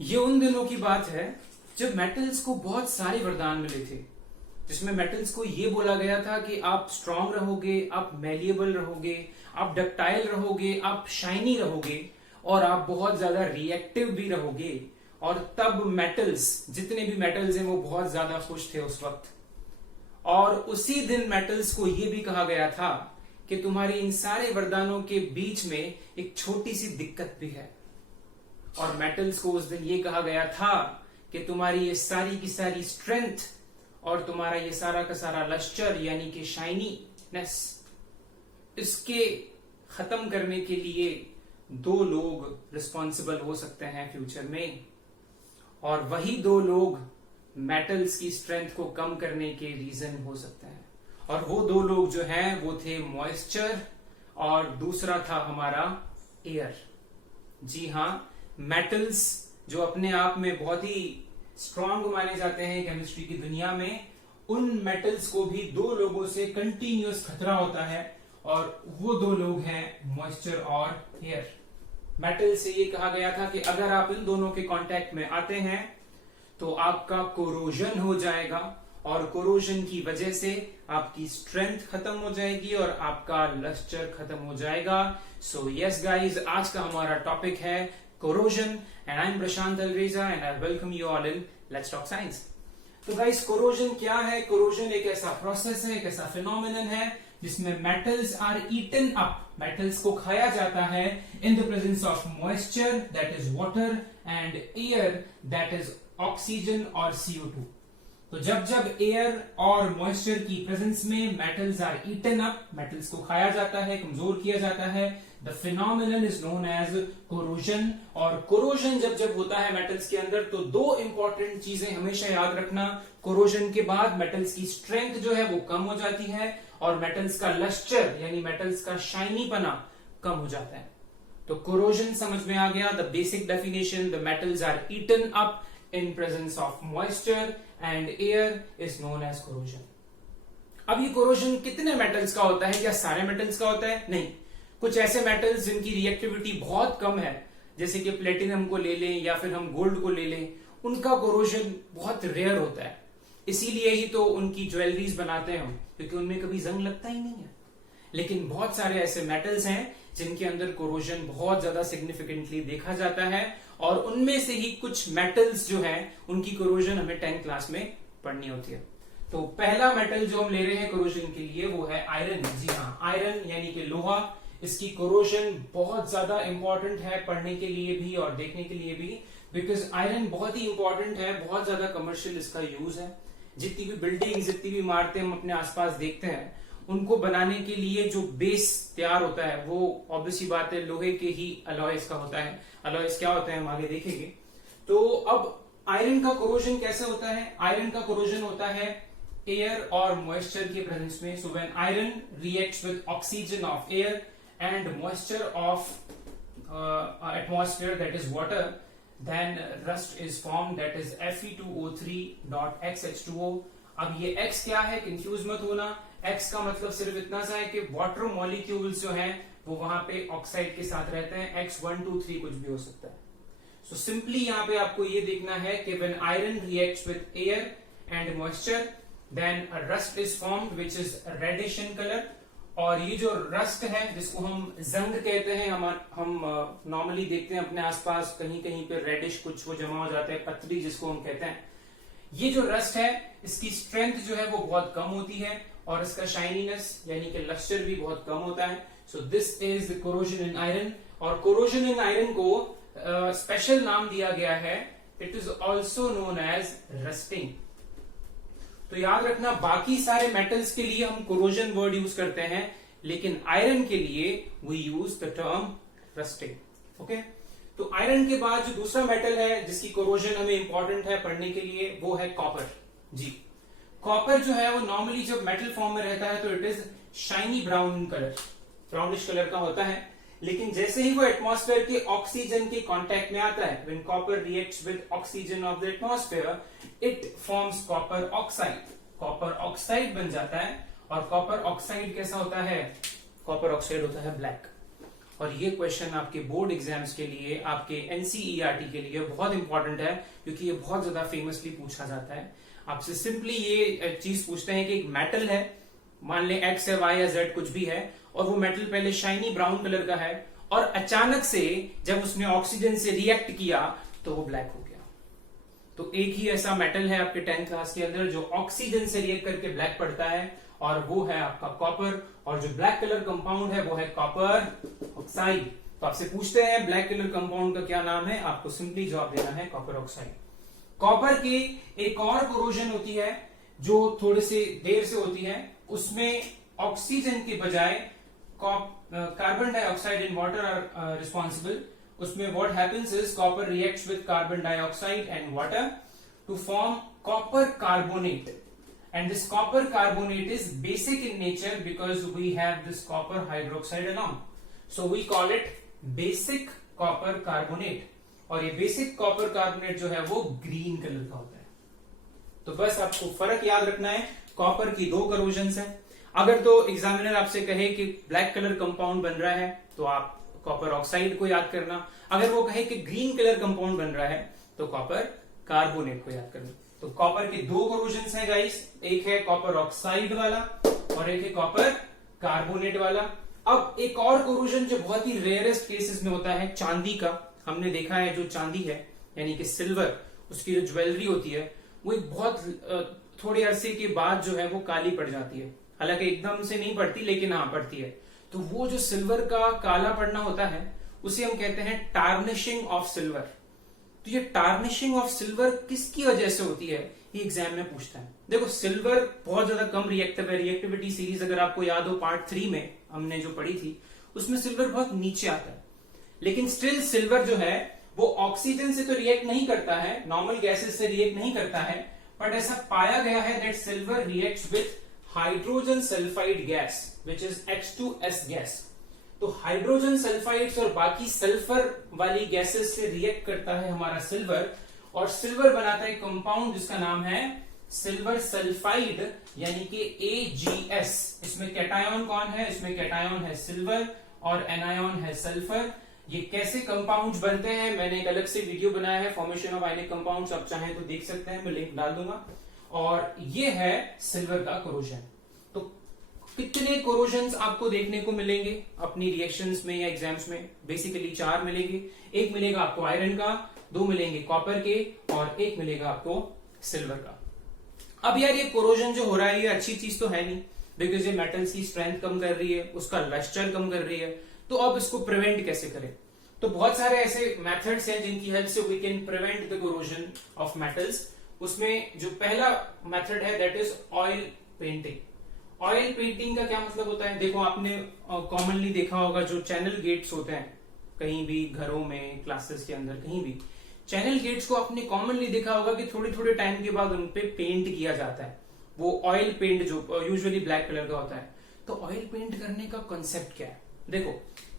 ये उन दिनों की बात है जब मेटल्स को बहुत सारे वरदान मिले थे, जिसमें मेटल्स को ये बोला गया था कि आप स्ट्रांग रहोगे, आप मेलिएबल रहोगे, आप डक्टाइल रहोगे, आप शाइनी रहोगे और आप बहुत ज्यादा रिएक्टिव भी रहोगे। और तब मेटल्स, जितने भी मेटल्स हैं, वो बहुत ज्यादा खुश थे उस वक्त। और उसी दिन मेटल्स को ये भी कहा गया था कि तुम्हारे इन सारे वरदानों के बीच में एक छोटी सी दिक्कत भी है। और मेटल्स को उस दिन ये कहा गया था कि तुम्हारी ये सारी की सारी स्ट्रेंथ और तुम्हारा ये सारा का सारा लश्चर यानी कि शाइनीनेस, इसके खत्म करने के लिए दो लोग रिस्पॉन्सिबल हो सकते हैं फ्यूचर में। और वही दो लोग मेटल्स की स्ट्रेंथ को कम करने के रीजन हो सकते हैं। और वो दो लोग जो हैं वो थे मॉइस्चर और दूसरा था हमारा एयर। जी हाँ, मेटल्स जो अपने आप में बहुत ही स्ट्रांग माने जाते हैं केमिस्ट्री की दुनिया में, उन मेटल्स को भी दो लोगों से कंटिन्यूअस खतरा होता है और वो दो लोग हैं मॉइस्चर और एयर। मेटल से ये कहा गया था कि अगर आप इन दोनों के कांटेक्ट में आते हैं तो आपका कोरोजन हो जाएगा और कोरोजन की वजह से आपकी स्ट्रेंथ खत्म हो जाएगी और आपका लश्चर खत्म हो जाएगा। सो यस गाइज, आज का हमारा टॉपिक है corrosion and I am Prashant Alreja and I welcome you all in let's talk science. तो गाइज, कोरोजन क्या है? कोरोजन एक ऐसा प्रोसेस है, एक ऐसा फिनोमिनन है जिसमें metals are eaten up, metals को खाया जाता है in the presence of moisture that is water and air that is oxygen और CO2। तो जब जब एयर और मॉइस्चर की प्रेजेंस में metals are eaten up, metals को खाया जाता है, कमजोर किया जाता है, the phenomenon is known as corrosion. और कोरोजन जब जब होता है मेटल्स के अंदर तो दो इंपॉर्टेंट चीजें हमेशा याद रखना। कोरोजन के बाद मेटल्स की स्ट्रेंथ जो है वो कम हो जाती है और मेटल्स का लश्चर यानी मेटल्स का शाइनीपना कम हो जाता है। तो कोरोजन समझ में आ गया। The basic definition, the metals are eaten up in presence of moisture and air is known as corrosion। अब ये कोरोजन कितने मेटल्स का होता है? क्या सारे मेटल्स का होता है? नहीं, कुछ ऐसे मेटल्स जिनकी रिएक्टिविटी बहुत कम है, जैसे कि प्लेटिनम को ले लें या फिर हम गोल्ड को ले लें, उनका कोरोजन बहुत रेयर होता है। इसीलिए ही तो उनकी ज्वेलरीज बनाते हैं हम, क्योंकि उनमें कभी जंग लगता ही नहीं है। लेकिन बहुत सारे ऐसे मेटल्स हैं जिनके अंदर कोरोजन बहुत ज्यादा सिग्निफिकेंटली देखा जाता है और उनमें से ही कुछ मेटल्स जो हैं उनकी कोरोजन हमें 10th क्लास में पढ़नी होती है। तो पहला मेटल जो हम ले रहे हैं कोरोजन के लिए वो है आयरन। जी हाँ, आयरन यानी कि लोहा। इसकी कोरोजन बहुत ज्यादा इंपॉर्टेंट है पढ़ने के लिए भी और देखने के लिए भी, बिकॉज आयरन बहुत ही इंपॉर्टेंट है, बहुत ज्यादा कमर्शियल इसका यूज है। जितनी भी बिल्डिंग, जितनी भी इमारतें हम अपने आसपास देखते हैं, उनको बनाने के लिए जो बेस तैयार होता है वो ऑब्वियसली बात है लोहे के ही अलॉयस का होता है। अलॉयस क्या होता है हम आगे देखेंगे। तो अब आयरन का कोरोजन कैसे होता है? आयरन का कोरोजन होता है एयर और मॉइस्चर के प्रेजेंस में। So when iron reacts with oxygen of air and moisture of atmosphere that is water, then rust is form that is Fe2O3.XH2O। अब ये X क्या है? कंफ्यूज मत होना। X का मतलब सिर्फ इतना सा है कि वाटर मॉलिक्यूल्स जो हैं वो वहां पे ऑक्साइड के साथ रहते हैं। X 1 2 3 कुछ भी हो सकता है। सो सिंपली यहाँ पे आपको ये देखना है कि when iron reacts with air and moisture then a rust is formed which is reddish in colour. और ये जो रस्ट है जिसको हम जंग कहते हैं, हम नॉर्मली देखते हैं अपने आसपास कहीं कहीं पे रेडिश कुछ वो जमा हो जाते हैं, पथरी जिसको हम कहते हैं। ये जो रस्ट है इसकी स्ट्रेंथ जो है वो बहुत कम होती है और इसका शाइनीनेस यानी कि लश्चर भी बहुत कम होता है। So this is the corrosion in iron. और कोरोजन इन आयरन को स्पेशल नाम दिया गया है, it is also known as rusting. तो याद रखना, बाकी सारे मेटल्स के लिए हम कोरोजन वर्ड यूज करते हैं, लेकिन आयरन के लिए we use the term rusting. Okay, तो आयरन के बाद जो दूसरा मेटल है जिसकी कोरोजन हमें इंपॉर्टेंट है पढ़ने के लिए वो है कॉपर। जी, कॉपर जो है वो नॉर्मली जब मेटल फॉर्म में रहता है तो it is shiny brown colour, brownish colour का होता है। लेकिन जैसे ही वो एटमॉस्फेयर के ऑक्सीजन के कांटेक्ट में आता है, when copper reacts with oxygen of the atmosphere, it forms copper oxide. Copper oxide बन जाता है। और कॉपर ऑक्साइड कैसा होता है? कॉपर ऑक्साइड होता है ब्लैक। और ये क्वेश्चन आपके बोर्ड एग्जाम्स के लिए, आपके एनसीईआरटी के लिए बहुत इंपॉर्टेंट है, क्योंकि ये बहुत ज्यादा फेमसली पूछा जाता है। आपसे सिंपली ये चीज पूछते हैं कि एक मेटल है, मान ले एक्स है, वाई या जेड कुछ भी है, और वो मेटल पहले शाइनी ब्राउन कलर का है, और अचानक से जब उसने ऑक्सीजन से रिएक्ट किया तो वो ब्लैक हो गया। तो एक ही ऐसा मेटल है आपके 10th क्लास के अंदर जो ऑक्सीजन से रिएक्ट करके ब्लैक पड़ता है, और वो है आपका कॉपर। और जो ब्लैक कलर कंपाउंड है वो है कॉपर ऑक्साइड। तो आपसे पूछते हैं ब्लैक कलर कंपाउंड का क्या नाम है, आपको सिंपली जवाब देना है कॉपर ऑक्साइड। कॉपर की एक और कोरोजन होती है जो थोड़े से देर से होती है, उसमें ऑक्सीजन के बजाय carbon dioxide and water are responsible. उसमें what happens is copper reacts with carbon dioxide and water to form copper carbonate, and this copper carbonate is basic in nature because we have this copper hydroxide along, so we call it basic copper carbonate। और ये basic copper carbonate जो है वो green colour का होता है। तो बस आपको फर्क याद रखना है, कॉपर की दो करोजन्स है। अगर तो एग्जामिनर आपसे कहे कि ब्लैक कलर कंपाउंड बन रहा है तो आप कॉपर ऑक्साइड को याद करना, अगर वो कहे कि ग्रीन कलर कंपाउंड बन रहा है तो कॉपर कार्बोनेट को याद करना। तो कॉपर के दो कोरोजन्स हैं गाइस, एक है कॉपर ऑक्साइड वाला और एक है कॉपर कार्बोनेट वाला। अब एक और कोरोजन जो बहुत ही रेयरेस्ट केसेस में होता है चांदी का, हमने देखा है जो चांदी है यानी कि सिल्वर, उसकी जो ज्वेलरी होती है वो एक बहुत थोड़े अरसे के बाद जो है वो काली पड़ जाती है, हालांकि एकदम से नहीं पड़ती लेकिन हाँ पड़ती है। तो वो जो सिल्वर का काला पड़ना होता है उसे हम कहते हैं टार्निशिंग ऑफ सिल्वर। तो ये टार्निशिंग ऑफ सिल्वर किसकी वजह से होती है, ये एग्जाम में पूछता है। देखो सिल्वर बहुत ज्यादा कम रिएक्टिव है, रिएक्टिविटी सीरीज अगर आपको याद हो पार्ट 3 में हमने जो पढ़ी थी उसमें सिल्वर बहुत नीचे आता है, लेकिन स्टिल सिल्वर जो है वो ऑक्सीजन से तो रिएक्ट नहीं करता है, नॉर्मल गैसेस से रिएक्ट नहीं करता है, बट ऐसा पाया गया है that silver reacts with hydrogen sulphide gas which is H2S gas. तो हाइड्रोजन सल्फाइड्स और बाकी सल्फर वाली गैसेस से रिएक्ट करता है हमारा सिल्वर, और सिल्वर बनाता है कंपाउंड जिसका नाम है सिल्वर सल्फाइड यानी कि AgS। इसमें कैटायन कौन है, इसमें कैटायन है सिल्वर और एनायन है सल्फर। ये कैसे कंपाउंड्स बनते हैं मैंने एक अलग से वीडियो बनाया है, फॉर्मेशन ऑफ आयनिक कंपाउंड्स, आप चाहें तो देख सकते हैं, मैं लिंक डाल दूंगा। और ये है सिल्वर का कोरोजन। तो कितने कोरोजन्स आपको देखने को मिलेंगे अपनी रिएक्शंस में या एग्जाम्स में, बेसिकली 4 मिलेंगे। एक मिलेगा आपको आयरन का, 2 मिलेंगे कॉपर के और 1 मिलेगा आपको सिल्वर का। अब यार ये कोरोजन जो हो रहा है ये अच्छी चीज तो है नहीं, बिकॉज ये मेटल्स की स्ट्रेंथ कम कर रही है, उसका लस्टर कम कर रही है। तो अब इसको प्रिवेंट कैसे करें, तो बहुत सारे ऐसे मेथड्स हैं जिनकी हेल्प से we can prevent the corrosion of metals. उसमें जो पहला मेथड है that is oil painting. Oil painting का क्या मतलब होता है, देखो आपने कॉमनली देखा होगा जो चैनल गेट्स होते हैं कहीं भी, घरों में, क्लासेस के अंदर, कहीं भी चैनल गेट्स को आपने कॉमनली देखा होगा कि थोड़े थोड़े टाइम के बाद उनपे पेंट किया जाता है, वो ऑयल पेंट जो यूजुअली ब्लैक कलर का होता है। तो ऑयल पेंट करने का कॉन्सेप्ट क्या है, देखो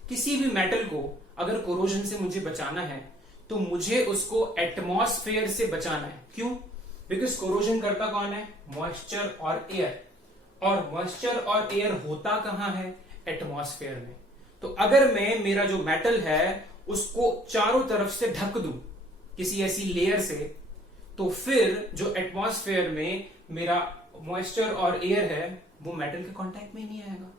किसी भी मेटल को अगर कोरोजन से मुझे बचाना है तो मुझे उसको एटमॉस्फेयर से बचाना है। क्यों, बिकॉज कोरोजन करता कौन है, मॉइस्चर और एयर, और मॉइस्चर और एयर होता कहां है, एटमॉस्फेयर में। तो अगर मैं मेरा जो मेटल है उसको चारों तरफ से ढक दूं किसी ऐसी लेयर से, तो फिर जो एटमॉस्फेयर में मेरा मॉइस्चर और एयर है वो मेटल के कांटेक्ट में नहीं आएगा।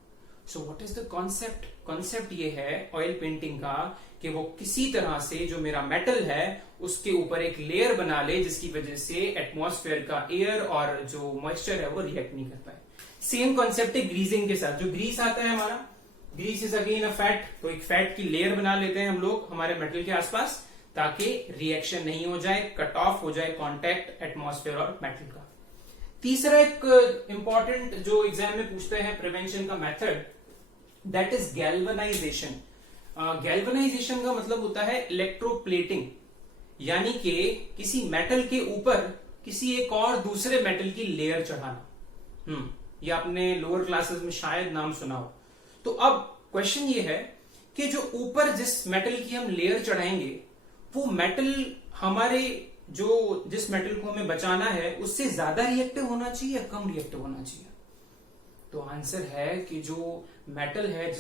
So what is the concept, concept ये है ऑयल पेंटिंग का कि वो किसी तरह से जो मेरा मेटल है उसके ऊपर एक लेयर बना ले जिसकी वजह से एटमॉस्फेयर का एयर और जो मॉइस्चर है वो रिएक्ट नहीं कर पाए। सेम कॉन्सेप्ट है ग्रीजिंग के साथ, जो ग्रीस आता है हमारा, grease is again a fat, तो एक फैट की लेयर बना लेते हैं हम लोग हमारे मेटल के आसपास ताकि रिएक्शन नहीं हो जाए, कट ऑफ हो जाए कॉन्टैक्ट एटमॉस्फेयर और मेटल का। तीसरा एक इंपॉर्टेंट जो एग्जाम में पूछते हैं प्रिवेंशन का method that is galvanization. Galvanisation का मतलब होता है इलेक्ट्रोप्लेटिंग, यानी कि किसी मेटल के ऊपर किसी एक और दूसरे मेटल की लेयर चढ़ाना। ये आपने लोअर क्लासेस में शायद नाम सुना हो। तो अब क्वेश्चन ये है कि जो ऊपर जिस मेटल की हम लेयर चढ़ाएंगे वो मेटल हमारे जो जिस मेटल को हमें बचाना है उससे ज्यादा रिएक्टिव होना चाहिए या कम रिएक्टिव होना चाहिए। तो आंसर है कि जो मेटल है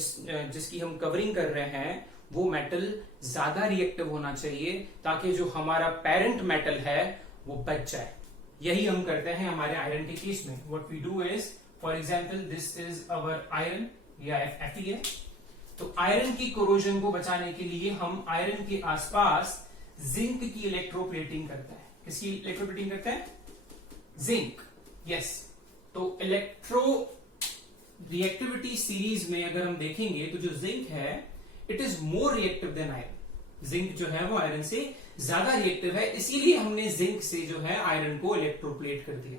जिसकी हम कवरिंग कर रहे हैं वो मेटल ज्यादा रिएक्टिव होना चाहिए ताकि जो हमारा पेरेंट मेटल है वो बच जाए। यही हम करते हैं हमारे आयरन के केस में। What we do is, for example this is our iron या Fe। तो आयरन की कोरोजन को बचाने के लिए हम आयरन के आसपास जिंक की इलेक्ट्रोप्लेटिंग करते हैं। किसकी इलेक्ट्रोप्लेटिंग करते हैं? जिंक। यस। तो इलेक्ट्रो रिएक्टिविटी सीरीज में अगर हम देखेंगे तो जो जिंक है it is more reactive than iron. Zinc जो है वो आयरन से ज्यादा रिएक्टिव है, इसीलिए हमने जिंक से जो है आयरन को इलेक्ट्रोप्लेट कर दिया।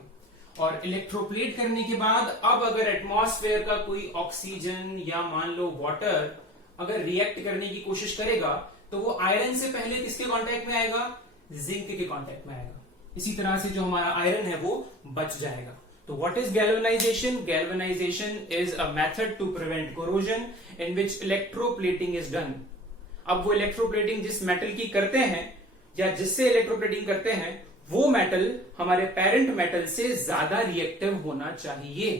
और इलेक्ट्रोप्लेट करने के बाद अब अगर एटमॉस्फेयर का कोई ऑक्सीजन या मान लो वाटर अगर रिएक्ट करने की कोशिश करेगा तो वो आयरन से पहले किसके कांटेक्ट में आएगा? जिंक के कांटेक्ट में आएगा। इसी तरह से जो हमारा आयरन है वो बच जाएगा। तो what is galvanization? Galvanization is a method to prevent corrosion in which electroplating is done. अब वो इलेक्ट्रोप्लेटिंग जिस मेटल की करते हैं या जिससे इलेक्ट्रोप्लेटिंग करते हैं वो मेटल हमारे पेरेंट मेटल से ज्यादा रिएक्टिव होना चाहिए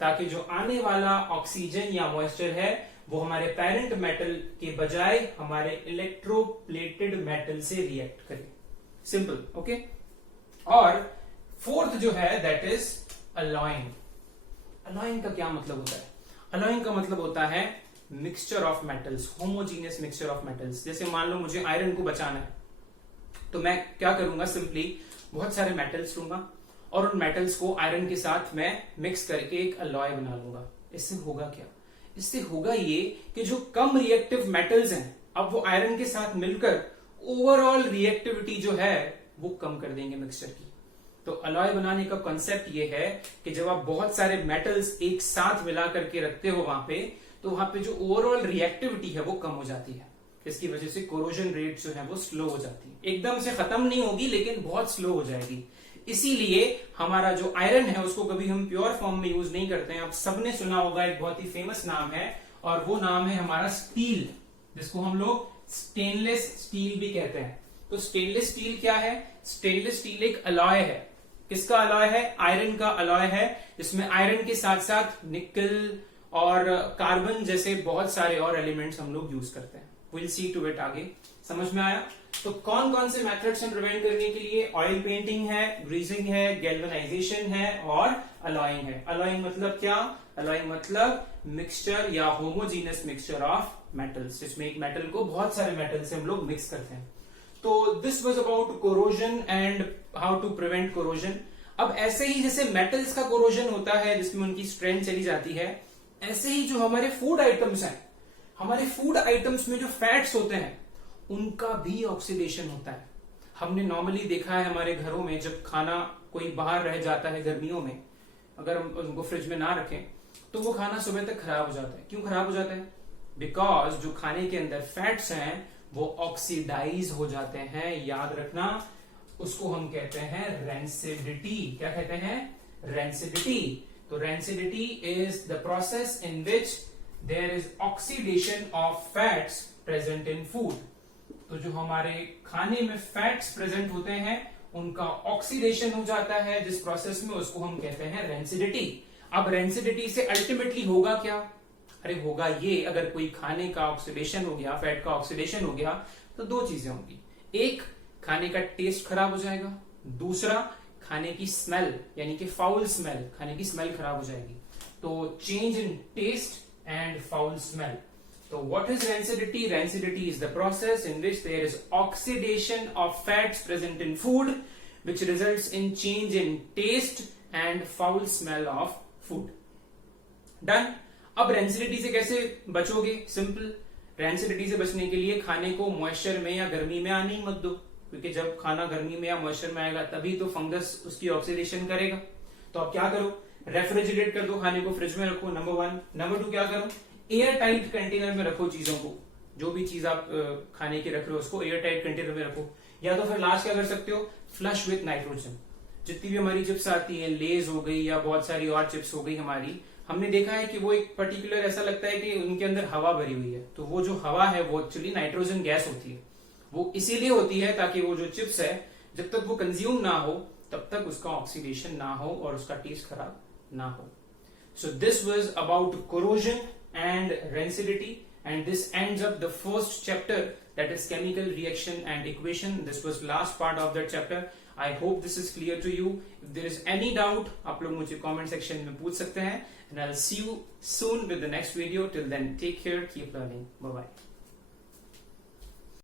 ताकि जो आने वाला ऑक्सीजन या मॉइस्चर है वो हमारे पेरेंट मेटल के बजाय हमारे इलेक्ट्रोप्लेटेड मेटल से रिएक्ट करे। सिंपल। ओके। और फोर्थ जो है दैट इज अलॉइंग। अलॉइंग का क्या मतलब होता है? अलॉइंग का मतलब होता है mixture of metals, homogeneous mixture of metals. जैसे मान लो मुझे आयरन को बचाना है तो मैं क्या करूंगा? सिंपली बहुत सारे मेटल्स लूंगा और उन मेटल्स को आयरन के साथ मैं मिक्स करके एक अलॉय बना लूंगा। इससे होगा क्या? इससे होगा ये कि जो कम रिएक्टिव मेटल्स हैं अब वो आयरन के साथ मिलकर ओवरऑल रिएक्टिविटी जो है वो कम कर देंगे मिक्सचर की। तो अलॉय बनाने का कॉन्सेप्ट ये है कि जब आप बहुत सारे मेटल्स एक साथ मिला करके रखते हो वहां पे तो वहां पे जो ओवरऑल रिएक्टिविटी है वो कम हो जाती है। इसकी वजह से कोरोजन रेट जो है वो स्लो हो जाती है। एकदम से खत्म नहीं होगी लेकिन बहुत स्लो हो जाएगी। इसीलिए हमारा जो आयरन है उसको कभी हम प्योर फॉर्म में यूज नहीं करते हैं। आप सबने सुना होगा, एक बहुत ही फेमस नाम है और वो नाम है हमारा स्टील, जिसको हम लोग स्टेनलेस स्टील भी कहते हैं। तो स्टेनलेस स्टील क्या है? स्टेनलेस स्टील एक अलॉय है। किसका अलॉय है? आयरन का अलॉय है, जिसमें आयरन के साथ साथ निकल और कार्बन जैसे बहुत सारे और एलिमेंट्स हम लोग यूज करते हैं। विल सी टू इट आगे। समझ में आया? तो कौन कौन से मेथड्स हैं प्रिवेंट करने के लिए? ऑयल पेंटिंग है, ग्रीसिंग है, गैल्वेनाइजेशन है और अलॉइंग है। अलॉइंग मतलब क्या? अलॉइंग मतलब मिक्सचर या होमोजीनियस मिक्सचर ऑफ मेटल्स, जिसमें एक मेटल को बहुत सारे मेटल से हम लोग मिक्स करते हैं। तो this was about corrosion and how to prevent corrosion. अब ऐसे ही जैसे मेटल्स का कोरोजन होता है जिसमें उनकी स्ट्रेंथ चली जाती है, ऐसे ही जो हमारे फूड आइटम्स हैं, हमारे फूड आइटम्स में जो फैट्स होते हैं उनका भी ऑक्सीडेशन होता है। हमने नॉर्मली देखा है हमारे घरों में जब खाना कोई बाहर रह जाता है गर्मियों में, अगर हम उनको फ्रिज में ना रखें तो वो खाना सुबह तक खराब हो जाता है। क्यों खराब हो जाता है? बिकॉज जो खाने के अंदर फैट्स हैं वो ऑक्सीडाइज हो जाते हैं। याद रखना, उसको हम कहते हैं रेंसिडिटी। क्या कहते हैं? रेंसिडिटी। तो rancidity is the process in which there is oxidation of fats present in food. तो जो हमारे खाने में फैट्स प्रेजेंट होते हैं उनका ऑक्सीडेशन हो जाता है जिस प्रोसेस में, उसको हम कहते हैं रेंसिडिटी। अब रेंसिडिटी से अल्टीमेटली होगा क्या? अरे होगा ये, अगर कोई खाने का ऑक्सीडेशन हो गया, फैट का ऑक्सीडेशन हो गया तो दो चीजें होंगी। एक, खाने का टेस्ट खराब हो जाएगा। दूसरा, खाने की स्मेल यानी कि फाउल स्मेल, खाने की स्मेल खराब हो जाएगी। तो change in taste and foul smell. So what is rancidity? Rancidity is the process in which there is oxidation of fats present in food which results in change in taste and foul smell of food. Done? अब rancidity से कैसे बचोगे? Simple. rancidity से बचने के लिए खाने को moisture में या गर्मी में आने ही मत दो, क्योंकि जब खाना गर्मी में या मॉइस्चर में आएगा तभी तो फंगस उसकी ऑक्सीडेशन करेगा। तो अब क्या करो? रेफ्रिजरेट कर दो खाने को, फ्रिज में रखो, नंबर 1। नंबर 2 क्या करो? एयर टाइट कंटेनर में रखो चीजों को। जो भी चीज आप खाने की रख रहे हो उसको एयर टाइट कंटेनर में रखो। या तो फिर लास्ट क्या कर सकते हो? Flush with nitrogen. जितनी भी हमारी चिप्स आती हैं, लेज हो गई या बहुत सारी और चिप्स हो गई हमारी, हमने देखा है कि वो एक पर्टिकुलर ऐसा लगता है कि उनके अंदर हवा भरी हुई है। तो वो जो हवा है वो एक्चुअली नाइट्रोजन गैस होती है। वो इसीलिए होती है ताकि वो जो चिप्स है जब तक वो कंज्यूम ना हो तब तक उसका ऑक्सीडेशन ना हो और उसका टेस्ट खराब ना हो। So this was about corrosion and rancidity, and this ends up the first chapter, that is chemical reaction and equation. This was last part of that chapter. I hope this is clear to you. If there is any doubt, आप लोग मुझे comment section में पूछ सकते हैं, and I'll see you soon with the next video. Till then, take care, keep learning. Bye bye.